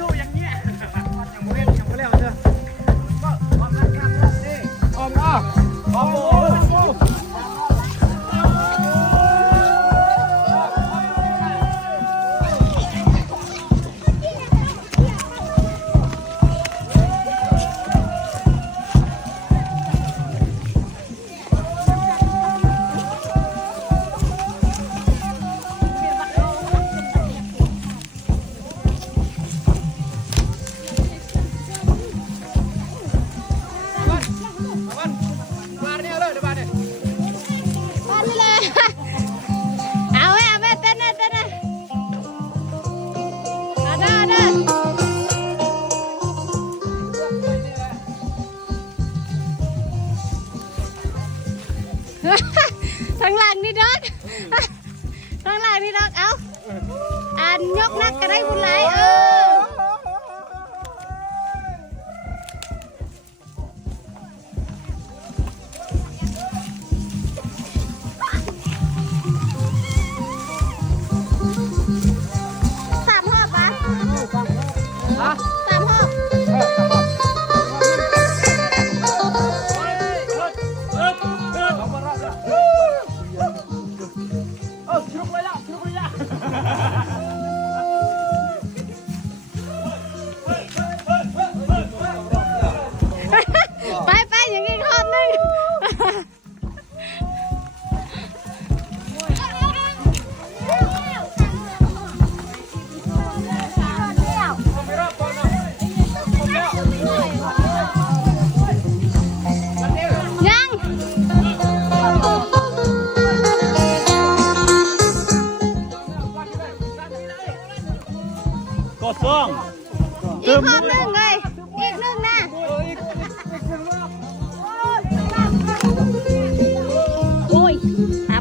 ตู้อย่างเงี้ยยังไม่เล่นยังไม่เล่นเด้อออมอ่ะออมทางหลังนี่ดอกทางหลังนี่ดอกเอาอันยกนักก็ได้บุญไหล3 รอบวะ3 รอบ ไปอย่างนี้รอบนึงยังกดซ่อง อีกรอบนึงเลยอีกนึงนะโอ้ยทำ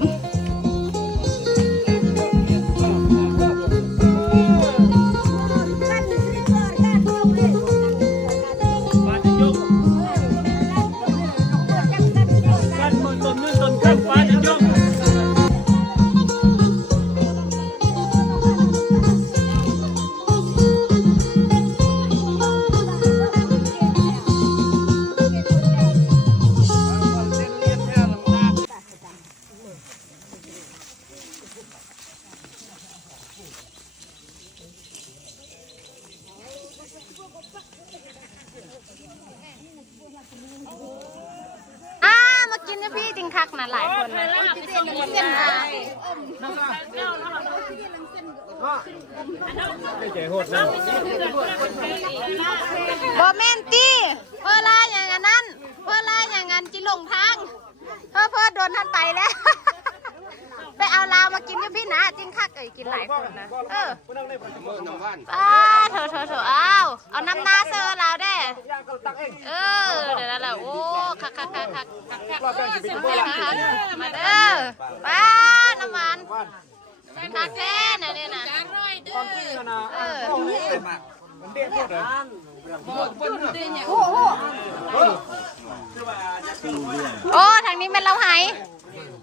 กันมือต้นเงินต้นเครื่องฟ้าจะยกมากินนะพี่จริงคักนะหลายคนนะเส้นอะไร ใจโหดนะ บอแมนตี้เพื่อล่าอย่างนั้นเพื่อล่าอย่างนั้นจิหลงทางเพื่อโดนท่านไปแล้วไปเอาลาวมากินนะพี่นะจริงคักกินหลายคนนะเธอเอาน้ำนาเซอร์ลาวได้เดี๋ยวนั่นแหละโอ้คักมาเด้อป้าน้ำมันคักแท้น่ะเนี่ยนะโอ้ทางนี้เป็นเราหาย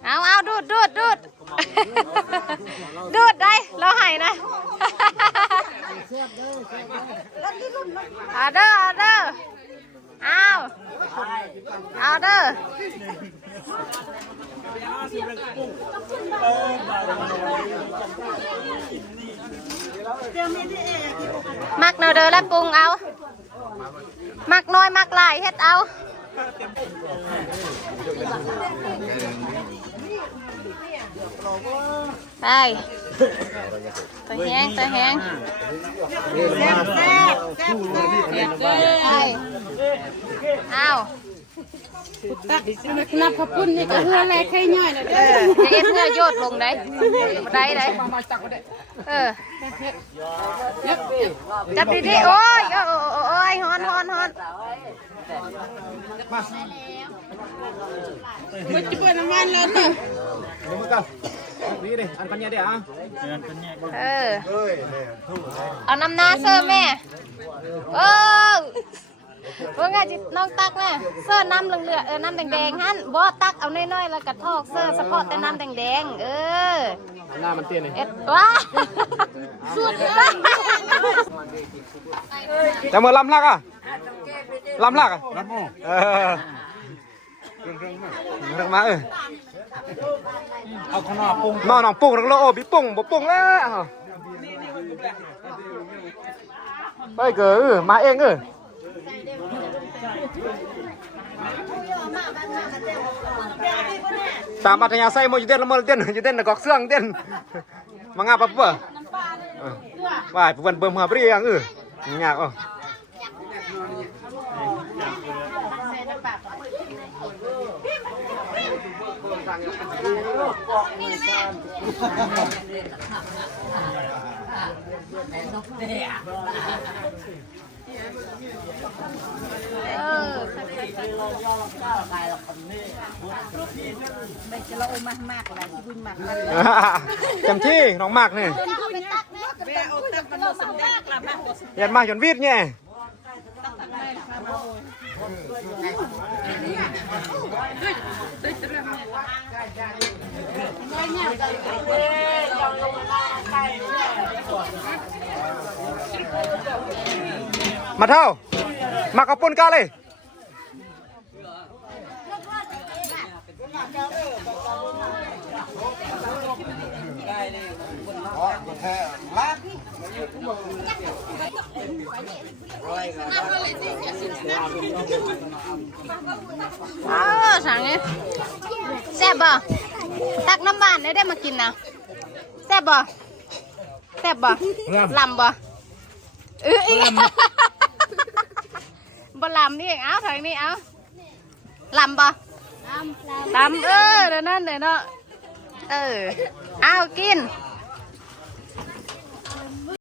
เอาดูดดูดได้เราหายนะเอาเด้อเอาเด้อมักเนอเด้อแล้วปรุงเอามักน้อยมักหลายเฮ็ดเอาไปตัวแห้งไปเอานับขปุ้นนี่ก็เพื่ออะไรแค่ย่อยนะเด้อ จะเอ็ดเพื่อโยดลงได้จับดีๆโอ้ยฮอนมันจะเปิดน้ำมันแล้วเนอะ นี่ดิอันปัญญาเดี๋ยวเอาน้ำนาเซอร์แม่ ว่าไงจิน้องตักนะเสื้อน้ำเหลืองๆน้ำแดงๆฮั่นบ่ตักเอาน้อยๆแล้วกระทอกเสื้อเฉพาะแต่น้ำแดงๆหน้ามันเตี้ยเลย เอ็ดว้าสุดเลย จะมาลำลักอ่ะลำลักอ่ะลำโม่เรื่องมาเอาขนาดปุ่งนอนน้องปุ่งนักโลบิปุ่งบ่ปุ่งแล้วไปเกิดมาเองตามอัธยาศัยโมยเด่นละเมอเด่นอยู่เด่นกอกเสื่องเด่นมางาปะปุ๊บว่าปุ๊บวันเบิ่มหาปรียังยากเต็มที่น้องมากนี่เย็นมากจนวิดเนี่ยมาเท่ามากระปุนกันเลยสั่งไงแซ่บบ่ตักน้ำหวานได้มากินนะแซ่บบ่แซ่บบ่ลำบ่บ่ลำนี่เองเอาถอยนี่เอาลำบ่ลำเดี๋ยวนั่นเดี๋ยวเนาะเอากิน